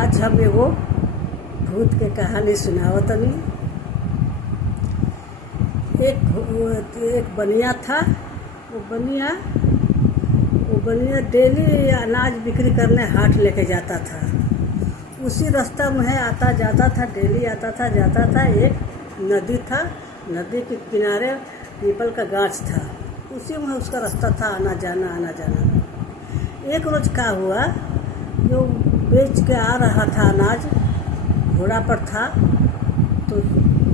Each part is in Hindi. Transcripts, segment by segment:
आज हम एगो भूत के कहानी सुनावतनी। एक बनिया था। वो बनिया डेली अनाज बिक्री करने हाट लेके जाता था। उसी रास्ता में आता जाता था, डेली आता था जाता था। एक नदी था, नदी के किनारे पीपल का गाछ था, उसी में उसका रास्ता था, आना जाना। एक रोज क्या हुआ, जो बेच के आ रहा था अनाज, घोड़ा पर था, तो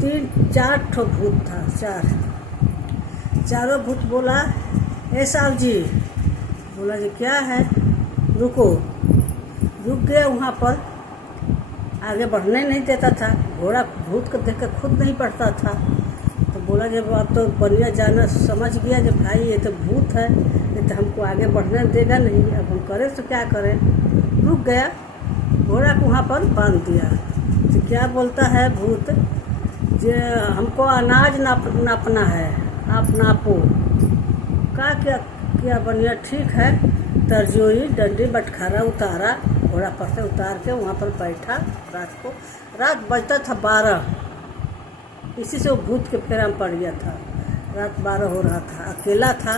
3-4 ठो भूत था। चारों भूत बोला, ए साहब जी। बोला जी क्या है, रुक गया। वहाँ पर आगे बढ़ने नहीं देता था। घोड़ा भूत को देख कर खुद नहीं बढ़ता था। तो बोला जब अब तो बनिया जाना समझ गया जब भाई ये तो भूत है, ये तो हमको आगे बढ़ने देगा नहीं, अब हम करें तो क्या करें। रुक गया, घोड़ा को वहाँ पर बांध दिया। तो क्या बोलता है भूत, जे हमको अनाज नापना है, आप नापो। क्या बनिया ठीक है। तरजोई डंडी बटखारा उतारा, घोड़ा पर से उतार के वहाँ पर बैठा। रात बजता था 12। इसी से वो भूत के फेरा में पड़ गया था। रात 12 हो रहा था, अकेला था।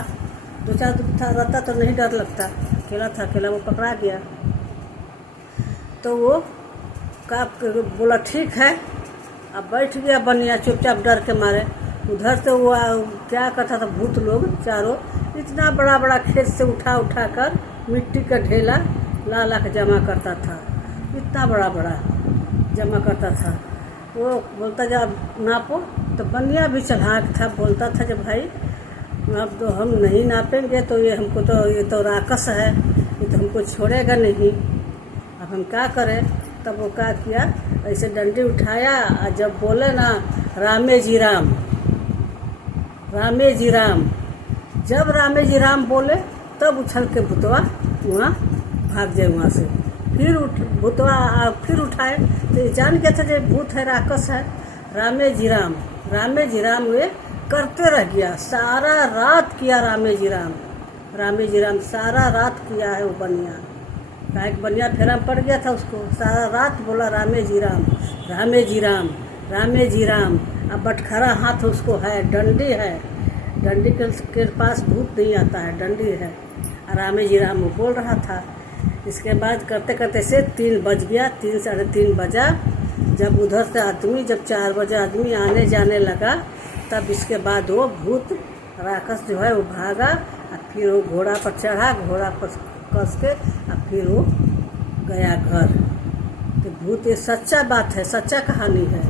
2-4 दिन था, रहता तो नहीं डर लगता, अकेला था। अकेला वो पकड़ा गया। तो वो का बोला ठीक है। अब बैठ गया बनिया चुपचाप डर के मारे। उधर से वो क्या करता था, भूत लोग चारों इतना बड़ा खेत से उठा कर मिट्टी का ढेला ला के जमा करता था। इतना बड़ा जमा करता था। वो बोलता जब नापो, तो बनिया भी चढ़ाक था। बोलता था जब भाई अब तो हम नहीं नापेंगे तो ये तो राक्षस है, ये तो हमको छोड़ेगा नहीं, अब हम क्या करें। तब वो क्या किया, ऐसे डंडी उठाया और जब बोले ना रामे जी राम, जब रामे जी राम बोले तब उछल के भूतवा वहाँ भाग जाए। वहाँ से फिर भूतवा फिर उठाए, तो जान गया था जो भूत है, राक्षस है। रामे जी राम वे करते रह गया। सारा रात किया रामे जी राम सारा रात किया है वो बनिया। एक बनिया फेरा में पड़ गया था, उसको सारा रात बोला रामे जी राम। अब बटखरा हाथ उसको है, डंडी है, डंडी के पास भूत नहीं आता है, डंडी है। रामे जी राम वो बोल रहा था। इसके बाद करते से 3 बज गया। 3-साढ़े 3 बजा। जब उधर से जब 4 बजे आदमी आने जाने लगा, तब इसके बाद वो भूत राक्षस जो है वो भागा। और फिर वो घोड़ा पर चढ़ा, घोड़ा पर कस के और फिर वो गया घर। तो भूत ये सच्चा बात है, सच्चा कहानी है।